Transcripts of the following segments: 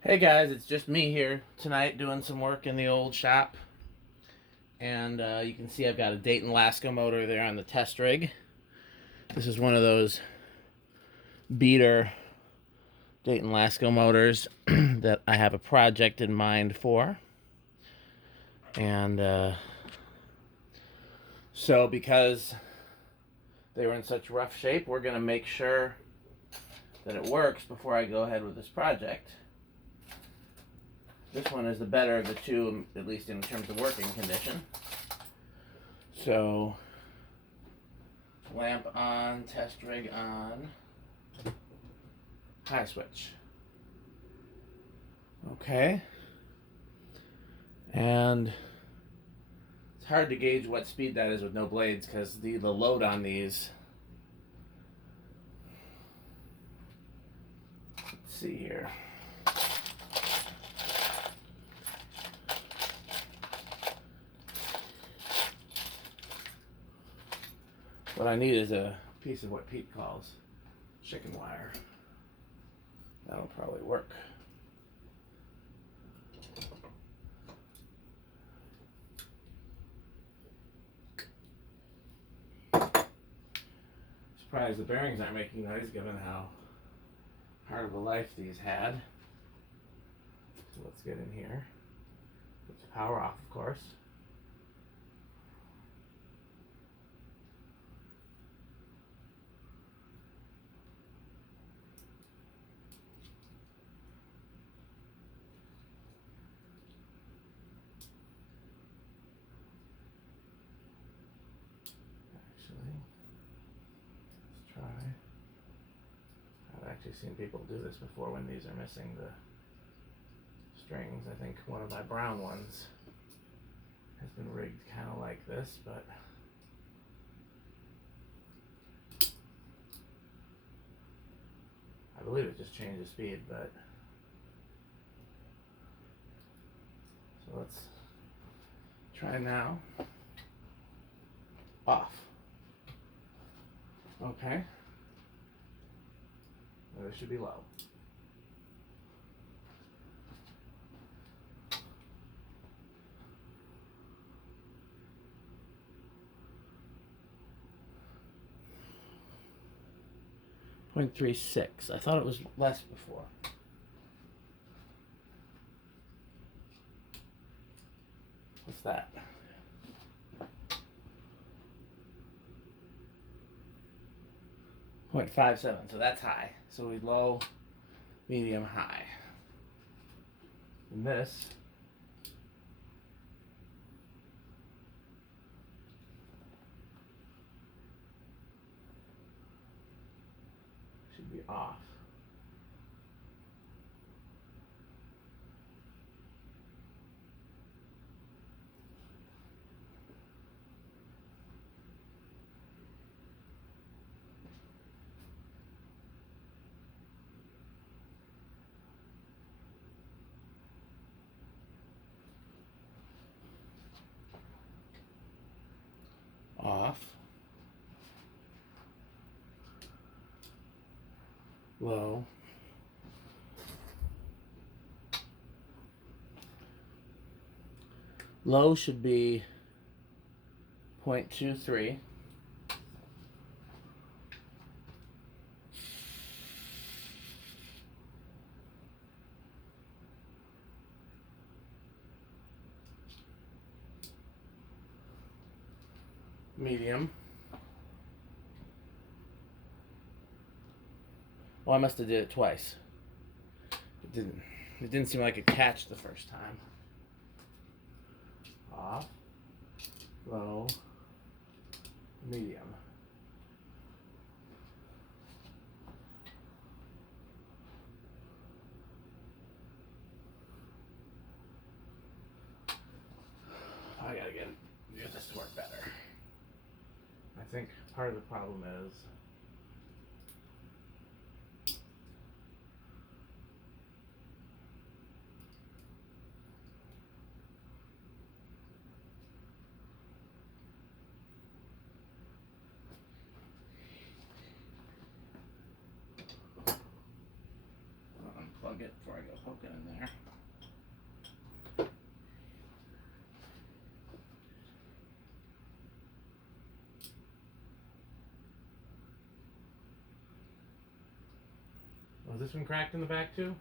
Hey guys, it's just me here tonight doing some work in the old shop. And you can see I've got a Dayton Lasko motor there on the test rig. This is one of those beater Dayton Lasko motors that I have a project in mind for. And so because they were in such rough shape, we're going to make sure that it works before I go ahead with this project. This one is the better of the two, at least in terms of working condition. So, lamp on, test rig on, high switch. Okay. And it's hard to gauge what speed that is with no blades because the load on these. Let's see here. What I need is a piece of what Pete calls chicken wire. That'll probably work. Surprised the bearings aren't making noise given how hard of a life these had. So let's get in here. Put the power off, of course. I've actually seen people do this before when these are missing the strings. I think one of my brown ones has been rigged kind of like this, but I believe it just changed the speed, but so let's try now. Off. Okay. Well, it should be low. .36. I thought it was less before. What's that? .57. So that's high. So we low, medium, high. And this should be off. Off. Low. Low should be 0.23. Medium. Well, I must have did it twice. It didn't seem like it catched the first time. Off, low, medium. I gotta get this to work better. I think part of the problem is I'll unplug it before I go poking in there. Was this one cracked in the back too?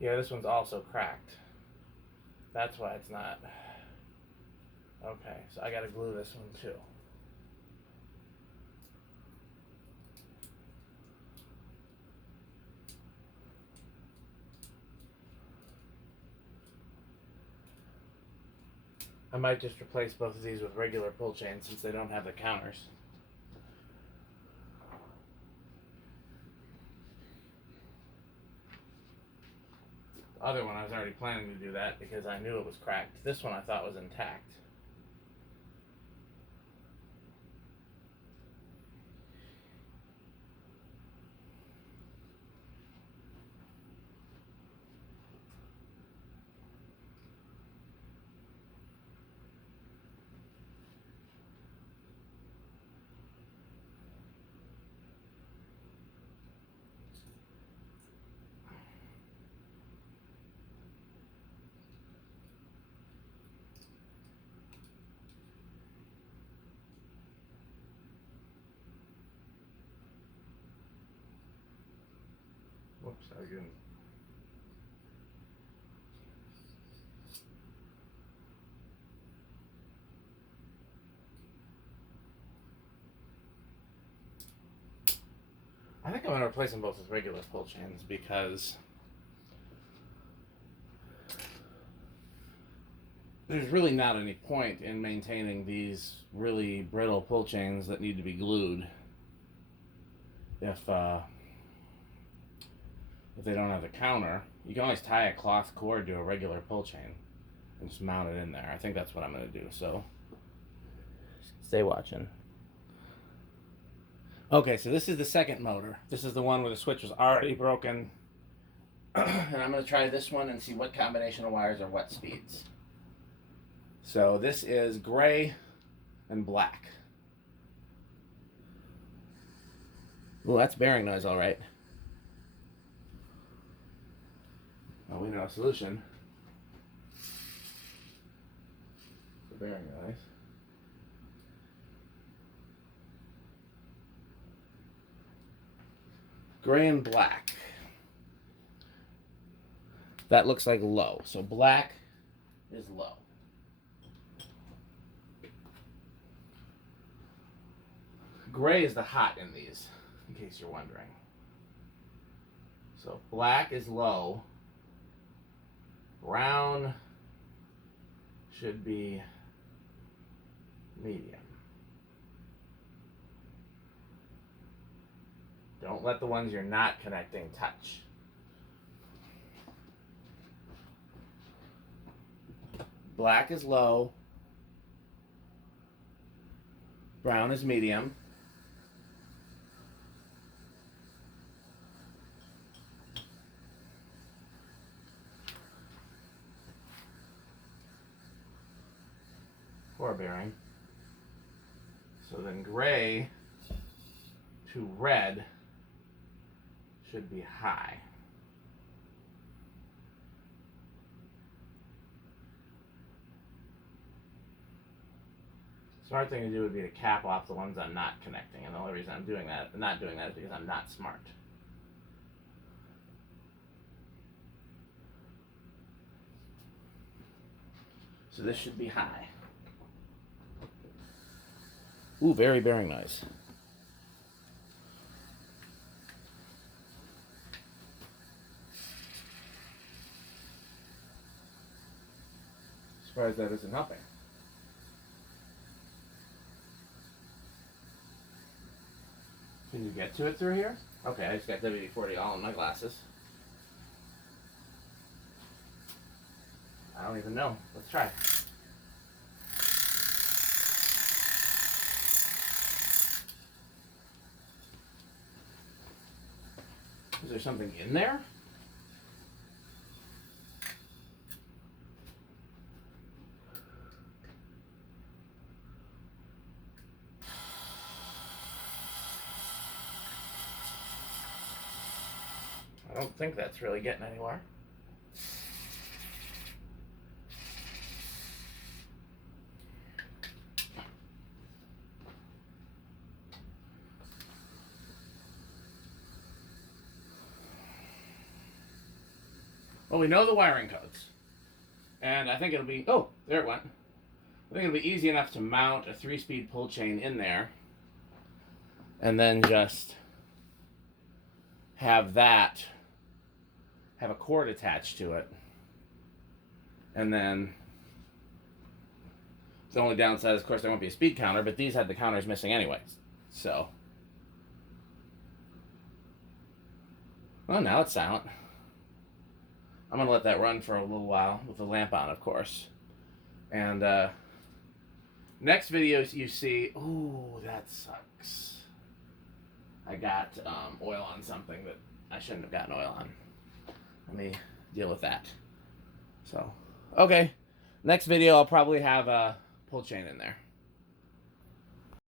Yeah, this one's also cracked. That's why it's not. Okay, so I gotta glue this one too. I might just replace both of these with regular pull chains since they don't have the counters. The other one I was already planning to do that because I knew it was cracked. This one I thought was intact. Whoops, I didn't. I think I'm going to replace them both with regular pull chains because there's really not any point in maintaining these really brittle pull chains that need to be glued if they don't have the counter. You can always tie a cloth cord to a regular pull chain and just mount it in there. I think that's what I'm going to do, so stay watching. Okay, so this is the second motor. This is the one where the switch was already broken. And I'm going to try this one and see what combination of wires are what speeds. So this is gray and black. Well, that's bearing noise, all right. Well, we know a solution for bearing noise. Gray and black. That looks like low. So black is low. Gray is the hot in these, in case you're wondering. So black is low. Brown should be medium. Don't let the ones you're not connecting touch. Black is low. Brown is medium. Core bearing. So then gray to red should be high. Smart thing to do would be to cap off the ones I'm not connecting, and the only reason I'm doing that, not doing that, is because I'm not smart. So this should be high. Ooh, very bearing noise. Surprised that isn't helping. Can you get to it through here? Okay, I just got WD-40 all in my glasses. I don't even know. Let's try. Is there something in there? I don't think that's really getting anywhere. Well, we know the wiring codes. And I think it'll be... Oh, there it went. I think it'll be easy enough to mount a 3-speed pull chain in there. And then just have that... have a cord attached to it. And then... the only downside is, of course, there won't be a speed counter, but these had the counters missing anyways. So... well, now it's silent. I'm going to let that run for a little while with the lamp on, of course. And next videos you see... ooh, that sucks. I got oil on something that I shouldn't have gotten oil on. Let me deal with that. So, okay. Next video I'll probably have a pull chain in there.